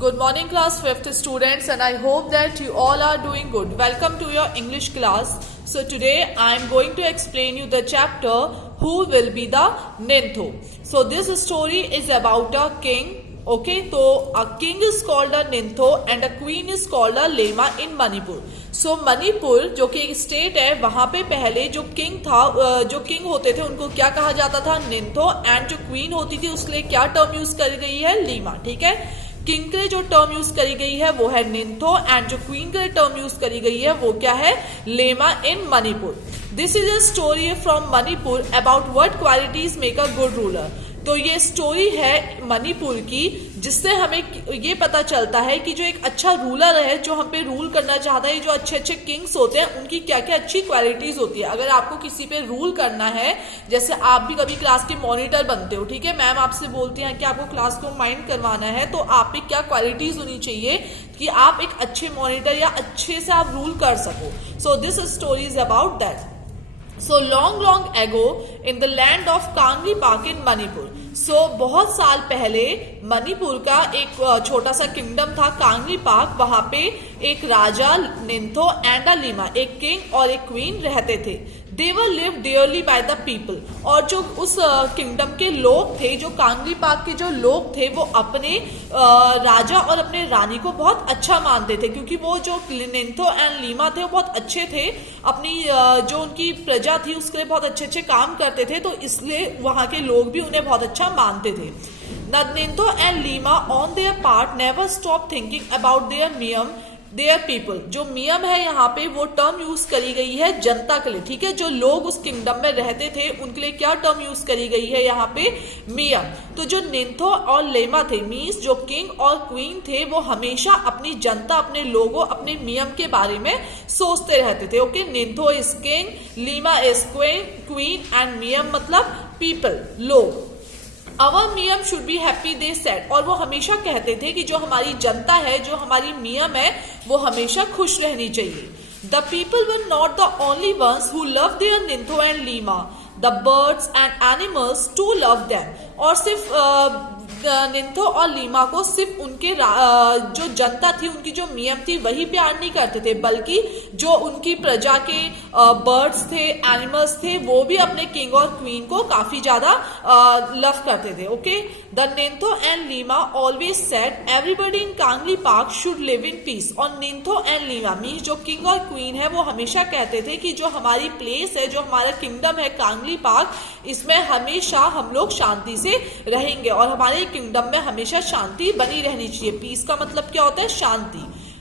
Good morning class 5th students, and I hope that you all are doing good. Welcome to your English class. So today I am going to explain you the chapter Who Will Be the Nintho. So this story is about a king. Okay, so a king is called a Nintho and a queen is called a Lema in Manipur. So Manipur जो कि एक state है, वहां पे पहले जो king था, जो किंग होते थे उनको क्या कहा जाता था? निंथो. एंड जो क्वीन होती थी उसके लिए क्या टर्म यूज करी गई है? लीमा. ठीक है, किंग के लिए जो टर्म यूज करी गई है वो है निंथो एंड जो क्वीन के लिए टर्म यूज करी गई है वो क्या है? Lemma in Manipur. This is a story from Manipur about what qualities make a good ruler. तो ये स्टोरी है मणिपुर की, जिससे हमें ये पता चलता है कि जो एक अच्छा रूलर है, जो हम पे रूल करना चाहता है, जो अच्छे अच्छे किंग्स होते हैं उनकी क्या क्या अच्छी क्वालिटीज होती है. अगर आपको किसी पे रूल करना है, जैसे आप भी कभी क्लास के मॉनिटर बनते हो, ठीक है, मैम आपसे बोलती हैं कि आपको क्लास को माइंड करवाना है, तो आप पे क्या क्वालिटीज होनी चाहिए कि आप एक अच्छे मॉनिटर या अच्छे से आप रूल कर सको. So this story is about that. So long ago in the land of Kangri-Pak in Manipur. So बहुत साल पहले मणिपुर का एक छोटा सा किंगडम था कांगरी पाक. वहां पे एक राजा निंथो एंड अ लीमा, एक किंग और एक क्वीन रहते थे. They were lived dearly by the people. और जो उस किंगडम के लोग थे, जो कांगरी पाक के जो लोग थे, वो अपने राजा और अपने रानी को बहुत अच्छा मानते थे, क्योंकि वो जो निंथो एंड लीमा थे वो बहुत अच्छे थे, अपनी जो उनकी प्रजा थी उसके लिए बहुत अच्छे अच्छे काम करते थे, तो इसलिए वहां के लोग भी उन्हें बहुत अच्छा मानते थे. Ningthou and Leima on their part never stop thinking about their people. जो मियम है यहाँ पे वो टर्म यूज करी गई है जनता के लिए. ठीक है, जो लोग उस किंगडम में रहते थे उनके लिए क्या टर्म यूज करी गई है यहाँ पे? मियम. तो जो निंथो और लेमा थे, मीन्स जो किंग और क्वीन थे, वो हमेशा अपनी जनता, अपने लोगों, अपने मियम के बारे में सोचते रहते थे. Okay, Ningthou is king, Leima is queen and मियम मतलब पीपल, लोग. अवर मियम should be happy they said. और वो हमेशा कहते थे कि जो हमारी जनता है, जो हमारी मियम है, वो हमेशा खुश रहनी चाहिए. The people were not the only ones who love their Ningthou and Leima. The birds and animals too love them. और सिर्फ निंथो और लीमा को सिर्फ उनके जो जनता थी, उनकी जो मियम थी, वही प्यार नहीं करते थे, बल्कि जो उनकी प्रजा के बर्ड्स थे, एनिमल्स थे, वो भी अपने किंग और क्वीन को काफी ज्यादा लव करते थे. Okay, the Ningthou and Leima always said everybody in कांगली park should live in peace. और निंथो एंड लीमा मीन्स जो किंग और क्वीन है, वो हमेशा कहते थे कि जो हमारी प्लेस है, जो हमारा किंगडम है कांगली पार्क, इसमें हमेशा हम लोग शांति से रहेंगे और हमारे किंगडम में हमेशा शांति बनी रहनी चाहिए. पीस का मतलब क्या होता है? शांति.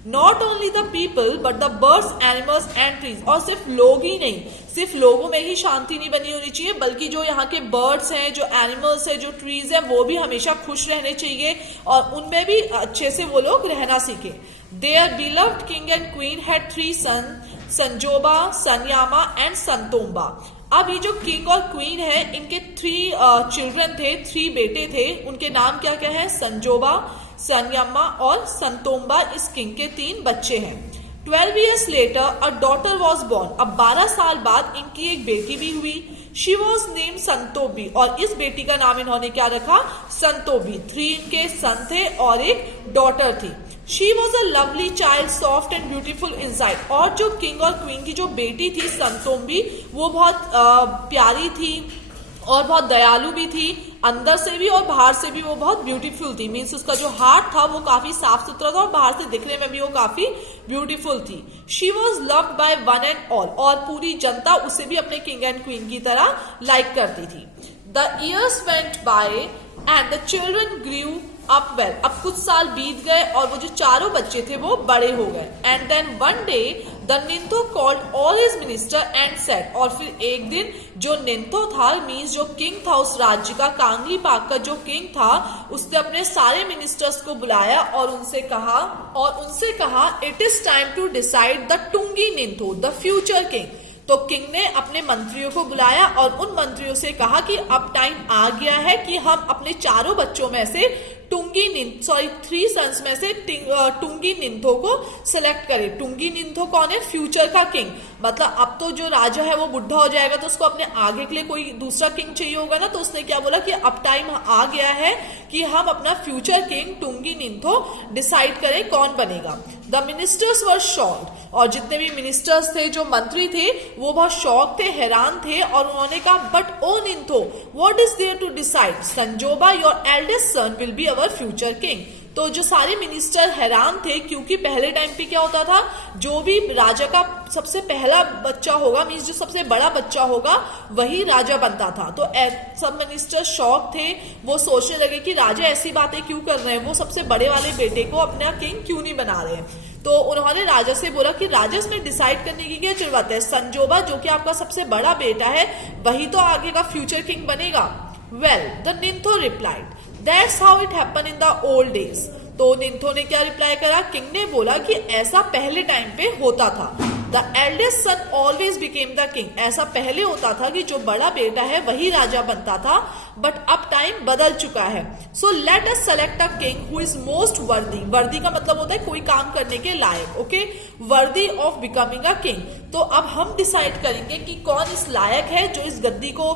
Not only the people but the birds, animals and trees. और सिर्फ लोग ही नहीं, सिर्फ लोगों में ही शांति नहीं बनी होनी चाहिए, बल्कि जो यहाँ के बर्ड्स हैं, जो एनिमल्स हैं, जो ट्रीज हैं, वो भी हमेशा खुश रहने चाहिए और उनमें भी अच्छे से वो लोग रहना सीखे. There beloved king and queen had 3 sons, Sanjoba, Sanyama and Santomba. अब ये जो किंग और क्वीन है, इनके 3 चिल्ड्रन थे, 3 बेटे थे. उनके नाम क्या क्या है? संजोबा, सन्यामा और संतोम्बा. इस किंग के 3 बच्चे हैं. 12 years later a daughter was born. अब 12 साल बाद इनकी एक बेटी भी हुई. She was named संतोबी. और इस बेटी का नाम इन्होंने क्या रखा? संतोबी. 3 इनके सन थे और एक डॉटर थी. She was a lovely child, soft and beautiful inside. और जो किंग और क्वीन की जो बेटी थी संतोम्बी, वो बहुत प्यारी थी और बहुत दयालु भी थी, अंदर से भी और बाहर से भी वो बहुत ब्यूटीफुल थी. मीन्स उसका जो हार्ट था वो काफी साफ सुथरा था और बाहर से दिखने में भी वो काफी ब्यूटीफुल थी. She was loved by one and all. और पूरी जनता उसे भी अपने किंग एंड क्वीन की तरह लाइक करती थी. The years went by and the children grew up well. अब कुछ साल बीत गए और वो जो चारों बच्चे थे वो बड़े हो गए. And then one day the Ningthou called all his minister and said. और फिर एक दिन जो निंथो था, मीन्स जो किंग था उस राज्य का, कांगली पाक का जो किंग था, उसने अपने सारे मिनिस्टर्स को बुलाया और उनसे कहा it is time to decide the Tunggi Ningthou the future king. तो किंग ने अपने मंत्रियों को बुलाया और उन मंत्रियों से कहा कि अब टाइम आ गया है कि हम अपने चारों बच्चों में से थ्री सन्स में से टुंगी निंथो को सिलेक्ट करे। टुंगी निंथो कौन है? फ्यूचर का किंग। मतलब अब तो जो राजा है वो बुढ़ा हो जाएगा तो उसको अपने आगे के लिए कोई दूसरा किंग चाहिए होगा ना, तो उसने क्या बोला कि अब टाइम आ गया है कि हम अपना फ्यूचर किंग टुंगी निंथो डिसाइड करें कौन बनेगा। द मिनिस्टर्स वर शॉक्ड, और जितने भी मिनिस्टर्स थे, जो मंत्री थे, वो बहुत शॉक थे, हैरान थे, और उन्होंने कहा but oh Ningthou what is there to decide, Sanjoba your eldest son will be our future king. तो जो सारे मिनिस्टर हैरान थे, क्योंकि पहले टाइम पे क्या होता था, जो भी राजा का सबसे पहला बच्चा होगा, मीन्स जो सबसे बड़ा बच्चा होगा वही राजा बनता था। तो सब मिनिस्टर शॉक थे, वो सोचने लगे कि राजा ऐसी बातें क्यों कर रहे हैं, वो सबसे बड़े वाले बेटे को अपना किंग क्यों नहीं बना रहे हैं। तो उन्होंने राजा से बोला कि राजा इसमें डिसाइड करने की क्या जरूरत है, संजोबा जो कि आपका सबसे बड़ा बेटा है वही तो आगे का फ्यूचर किंग बनेगा। Well the Ningthou replied that's how it happen in the old days. तो निंथो ने क्या रिप्लाई करा? किंग ने बोला कि ऐसा पहले टाइम पे होता था। The eldest son always became the king, ऐसा पहले होता था कि जो बड़ा बेटा है वही राजा बनता था, बट अब टाइम बदल चुका है। So let us select a king who is most वर्दी। वर्दी का मतलब होता है कोई काम करने के लायक, okay, worthy of becoming a king. तो अब हम डिसाइड करेंगे कि कौन इस लायक है जो इस गद्दी को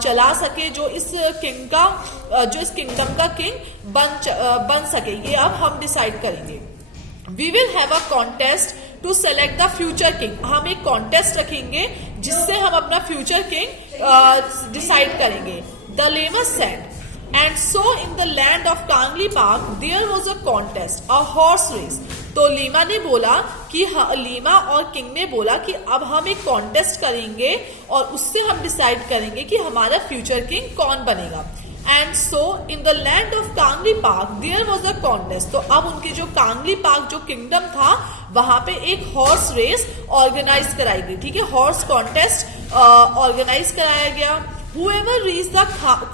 चला सके, जो इस किंगडम का किंग बन सके, ये अब हम डिसाइड करेंगे। We will have a contest to select the future king. हम एक कॉन्टेस्ट रखेंगे जिससे हम अपना फ्यूचर किंग डिसाइड करेंगे। The Leimas said and so in the land of Kangleipak there was a contest, a horse race. तो लीमा ने बोला कि लीमा और किंग ने बोला कि अब हम एक कॉन्टेस्ट करेंगे और उससे हम डिसाइड करेंगे कि हमारा फ्यूचर किंग कौन बनेगा। And so in the land of Kangleipak there was a contest. तो अब उनके जो कांगली पार्क जो किंगडम था वहां पे एक हॉर्स रेस ऑर्गेनाइज कराई गई, ठीक है, हॉर्स कॉन्टेस्ट ऑर्गेनाइज कराया गया। Whoever reached the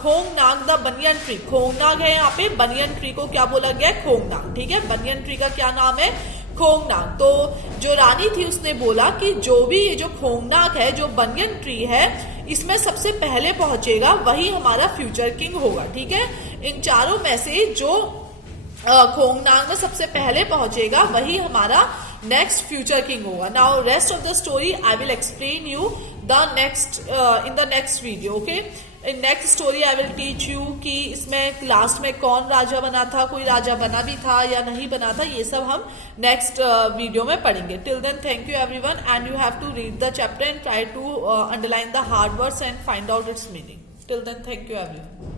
Khongnang the banyan tree, Khongnang है यहाँ पे, बनियन ट्री को क्या बोला गया? खोंगनाग, ठीक है, बनियन ट्री का क्या नाम है? खोंगनाग। तो जो रानी थी उसने बोला कि जो भी ये जो खोंगनाग है, जो बनियन ट्री है, इसमें सबसे पहले पहुंचेगा वही हमारा फ्यूचर किंग होगा, ठीक है। इन चारों में से जो खोंगनाग में सबसे पहले पहुंचेगा वही हमारा नेक्स्ट फ्यूचर किंग होगा। Now rest of the story I will explain you in the next video, okay? In next story I will teach you कि इसमें लास्ट में कौन राजा बना था, कोई राजा बना भी था या नहीं बना था, ये सब हम नेक्स्ट वीडियो में पढ़ेंगे। Till then thank you everyone, and you have to read the chapter and try to underline the hard words and find out its meaning. Till then thank you everyone.